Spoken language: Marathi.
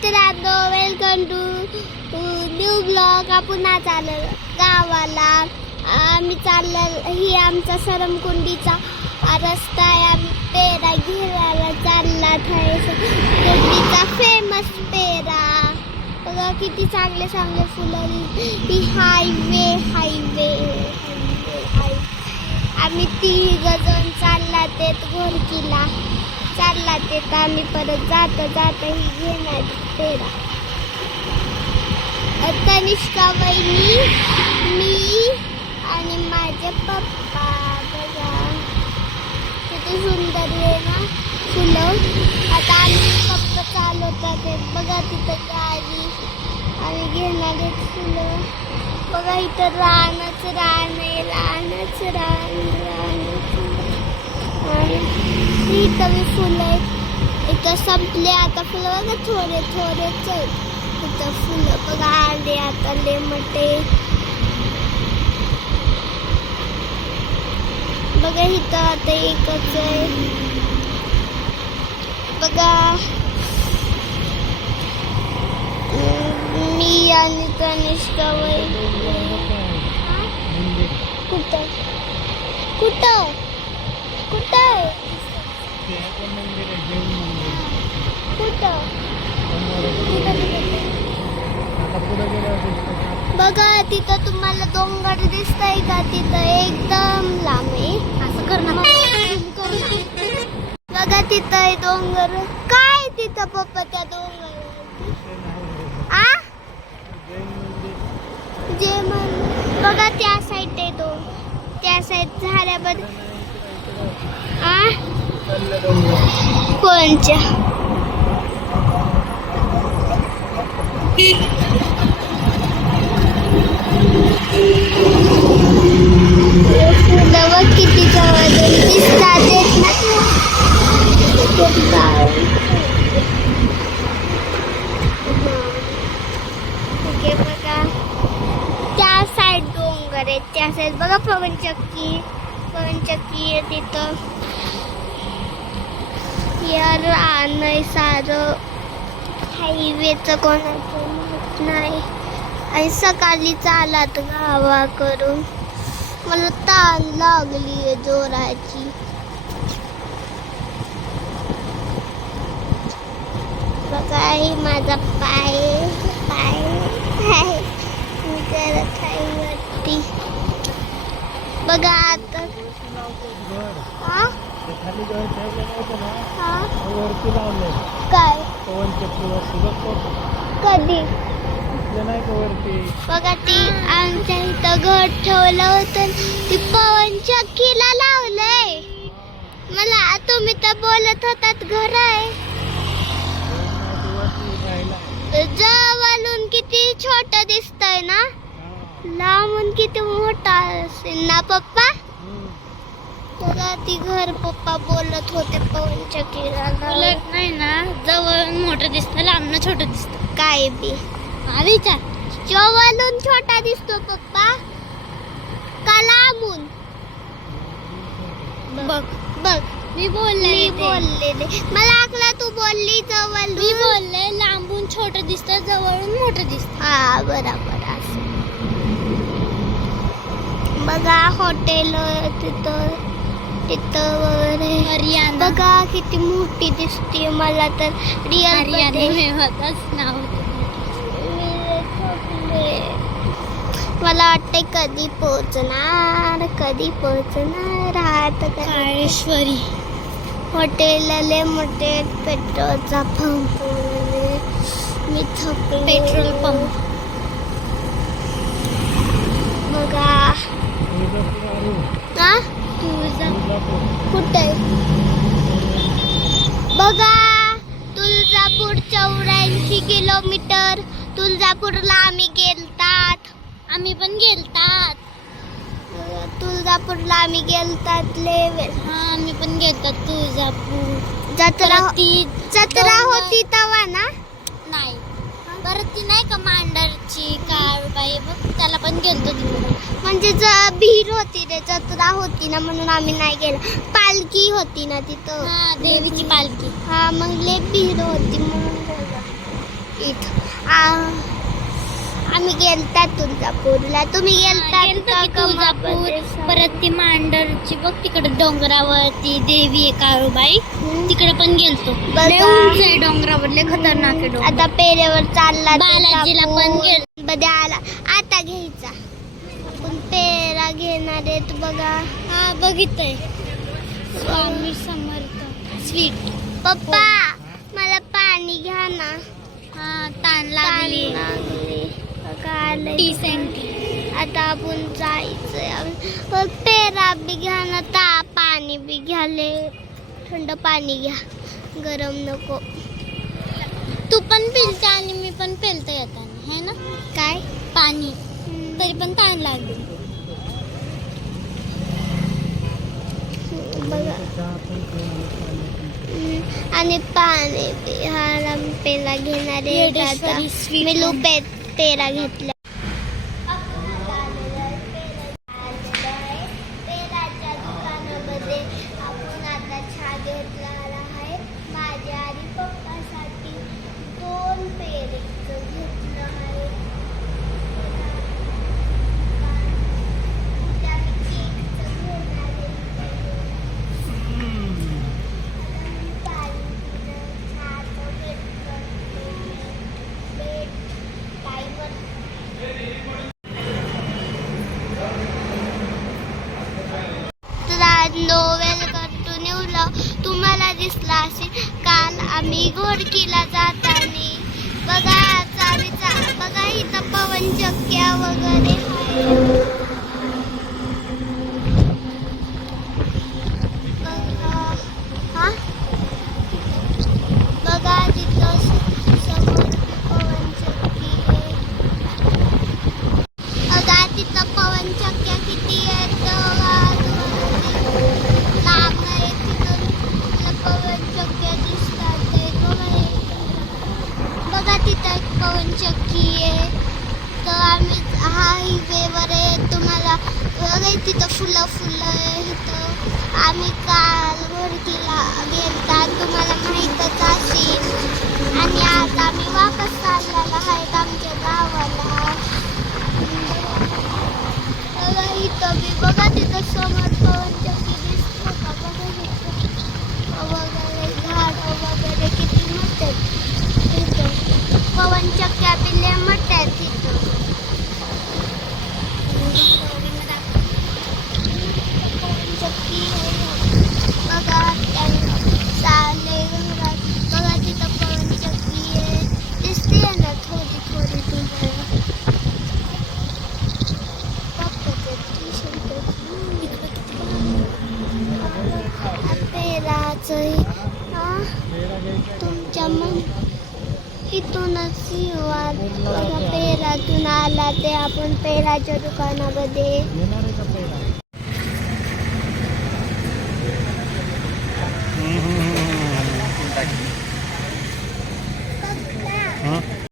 मित्रांनो वेलकम टू न्यू ब्लॉग आपण आज आलो गावाला. आम्ही चाललं ही आमचा सरमकुंडीचा रस्ता आहे. आम्ही पेरा घ्यायला चालला कुंडीचा फेमस पेरा. बघा किती चांगले चांगले फुलं ही हायवे हायवे आम्ही तिघ जण चालला ते घोरकीला. चालला ते तर आम्ही परत जाता जाता ही घेणार पेरा तनिष्का वहिनी मी आणि माझे पप्पा बघा. किती सुंदर आहे ना फुलं. आता आम्ही पप्पा चालवतात बघा तिथं गाडी आणि घेणार आहेत फुलं. बघा इथं रानच रान आहे रानच रान रानच रान. आणि कमी फुलं आहेत इथं संपले आता फुलं बघा थोडे थोडेच आहेत इथं फुलं बघा आले आता लेमटे बघा इथं आता एकच आहे बघा मी आणि तनिष्का वहिनी कुठं कुठं तिथं तुम्हाला डोंगर दिसतंय का? तिथं एकदम लांब आहे. असं कर ना बघा तिथं आहे डोंगर काय तिथं पप्पा त्या डोंगर आ? जे म्हण बघा त्या साईड आहे तो त्या साईड झाल्याबद्दल आ? कोणच्या? फुलं किती जवळ दिसतात येत ना? खूप गाव. ओके बघा. त्या साईड डोंगर आहेत. त्या साईड बघा पवनचक्की पवनचक्की आहे तिथं. यार रान सारं हायवेचं कोणाचं नाही. आणि सकाळी चालत गावाकडून. मला ताण लागली आहे जोराची. बघा ही माझा पाय पाय पाय. मी करत आहे वरती. बघा आता. काय? कधी? दिसलं नाही का वरती बघा ती आमच्या इथं घर ठेवलं होतं. ती पवन चक्कीला लावलंय. मला तुम्ही तर बोलत होतात घर आहे. जवळून किती छोट दिसतंय ना. लांबून किती मोठा असेल ना पप्पा. बघा ती घर पप्पा बोलत होते पवन चक्कीला नाही ना जवळ मोठं दिसतं लांबनं छोटं दिसतं काय बी. हा विचार जवळून छोटा दिसतो पप्पा. का लांबून बघ बघ मी बोलले मी बोललेले. मला आकला तू बोलली जवळ मी बोलले लांबून छोटं दिसतं जवळून मोठं दिसतं. हा बरोबर असं. बघा हॉटेल तिथं तिथं वगैरे. हरियाणा. बघा किती मोठी दिसते मला तर रिअल हरियाणा नाव होतं. मला वाटतंय कधी पोहोचणार कधी पोहोचणार राहत काळेश्वरी. हॉटेल आले मोठे पेट्रोलचा पंप. मी थकले. Petrol pump. बघा. हा. कुठे? बघा तुळजापूर चौऱ्याऐंशी किलोमीटर. तुळजापूरला आम्ही गेलतात. आम्ही पण गेलतात. तुळजापूरला आम्ही गेलतात लेवेल हा आम्ही पण गेलतात तुळजापूर. जत्रा परत ती जत्रा डोंगर- होती तेव्हा ना? नाही. परत ती नाही का मांडरची काळबाई बघ त्याला पण गेलतो तिकडे. म्हणजे ज- भीड होती रे जत्रा होती ना म्हणून आम्ही नाही गेलो. पालखी होती ना तिथं. हा देवीची पालखी. हा मग लय भीड होती म्हणून. इथं. आम्ही गेलता तुळजापूरला. तुम्ही गेलता तुळजापूर? परत ती मांडरची बघ तिकडे डोंगरावरती देवी आहे काळूबाई. तिकडे पण गेलतो. बघा. लय उंच आहे डोंगरावर लय खतरनाक आहे आता पेरेवर चालला बालाजीला पण. गेल- मध्ये आला. आता घ्यायचा. आपण पेरा घेणार आहेत बघा. हा बघितलंय. स्वामी समर्थ. स्वीट पप्पा मला पाणी घ्या ना. ताण लागली. टी सेंटी. आता आपण जायचंय. पण पेरा बी घ्या ना ता पाणी बी घ्याले थंड पाणी घ्या. गरम नको. तू पण पिलते आणि मी पण पेलते येताना है ना? काय? पाणी. तरी पण ताण लागली. बघा चहा पण पिऊन पाणी हम्म, आणि पाणी बी हा पेला घेणारे मी. लुपे पेरा घेतला आम्ही घोडकीला जाताना. बघा चावीचा बघा इथं पवनचक्क्या वगैरे आहे. बघा हा बघा तिथं स- समोर पवनचक्की आहे बघा तिथं पवनचक्क्या किती आहेत बघा लांब आहे तिथून मला पवनचक्क्या दिसतात ते बघा हे. बघा तिथं एक चक्की आहे तर आम्ही हा हायवेवर आहे. तुम्हाला बघाय तिथं फुलं फुलं आहे. इथं आम्ही काल भरतीला गेलता. तुम्हाला माहिती असेल आणि आता आम्ही वापस चाललेलो आहेत आमच्या गावाला बघा इथं बी बघा तिथं समोर पवनचक्की दिसतं का बघा इथं वगैरे झाडं वगैरे किती मोठे आहेत इथं पवनचक्क्या बी लय मोठ्या आहेत इथं पवनचक्की आहे. बघा त्या चालले घरात बघा तिथं पवनचक्की आहे दिसते ना थोडी थोडी तुम्हाला पप्पाचं टी-शर्ट पेराचं हा पेढा घ्यायचा तुमच्या मन इथूनच युवा बघा पेरातून आला ते आपण पेराच्या दुकानामध्ये आहे का